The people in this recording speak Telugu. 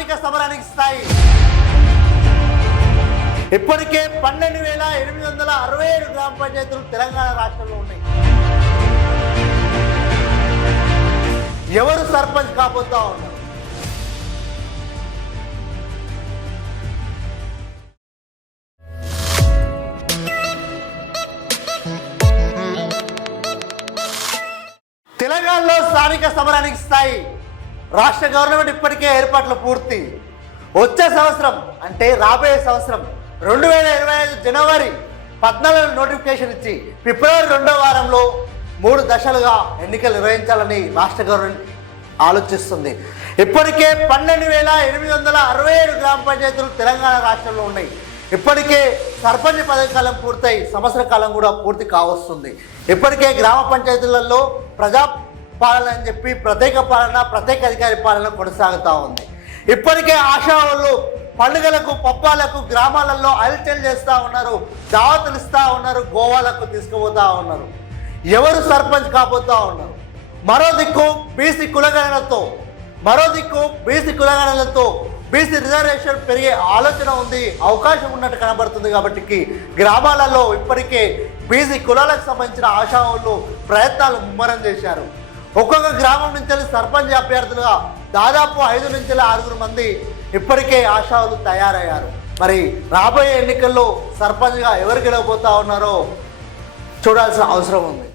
స్థానిక సమరానికి స్థాయి ఇప్పటికే 12,867 గ్రామ పంచాయతీలు తెలంగాణ రాష్ట్రంలో ఉన్నాయి. ఎవరు సర్పంచ్ కాబోతా ఉన్నారు? తెలంగాణలో స్థానిక సమరానికి స్థాయి. రాష్ట్ర గవర్నమెంట్ ఇప్పటికే ఏర్పాట్లు పూర్తి. వచ్చే సంవత్సరం అంటే రాబోయే సంవత్సరం 2025 జనవరి 14 నోటిఫికేషన్ ఇచ్చి ఫిబ్రవరి 2వ వారంలో 3 దశలుగా ఎన్నికలు నిర్వహించాలని రాష్ట్ర గవర్నమెంట్ ఆలోచిస్తుంది. ఇప్పటికే 12,867 గ్రామ పంచాయతీలు తెలంగాణ రాష్ట్రంలో ఉన్నాయి. ఇప్పటికే సర్పంచ్ పదవి కాలం పూర్తయి సంవత్సర కాలం కూడా పూర్తి కావస్తుంది. ఇప్పటికే గ్రామ పంచాయతీలలో ప్రజా పాలన అని చెప్పి ప్రత్యేక పాలన, ప్రత్యేక అధికారి పాలన కొనసాగుతూ ఉంది. ఇప్పటికే ఆశావాళ్ళు పండుగలకు, పబ్బాలకు గ్రామాలలో అలచల్ చేస్తూ ఉన్నారు, దావతులు ఇస్తూ ఉన్నారు, గోవాలకు తీసుకుపోతూ ఉన్నారు. ఎవరు సర్పంచ్ కాబోతూ ఉన్నారు? మరో దిక్కు బీసీ కులగణనలతో బీసీ రిజర్వేషన్ పెరిగే ఆలోచన ఉంది, అవకాశం ఉన్నట్టు కనబడుతుంది. కాబట్టి గ్రామాలలో ఇప్పటికే బీసీ కులాలకు సంబంధించిన ఆశావాళ్ళు ప్రయత్నాలు ముమ్మరం చేశారు. ఒక్కొక్క గ్రామం నుంచి సర్పంచ్ అభ్యర్థులుగా దాదాపు 5 నుంచి 6 మంది ఇప్పటికే ఆశావాళ్ళు తయారయ్యారు. మరి రాబోయే ఎన్నికల్లో సర్పంచ్గా ఎవరు గెలవబోతా ఉన్నారో చూడాల్సిన అవసరం ఉంది.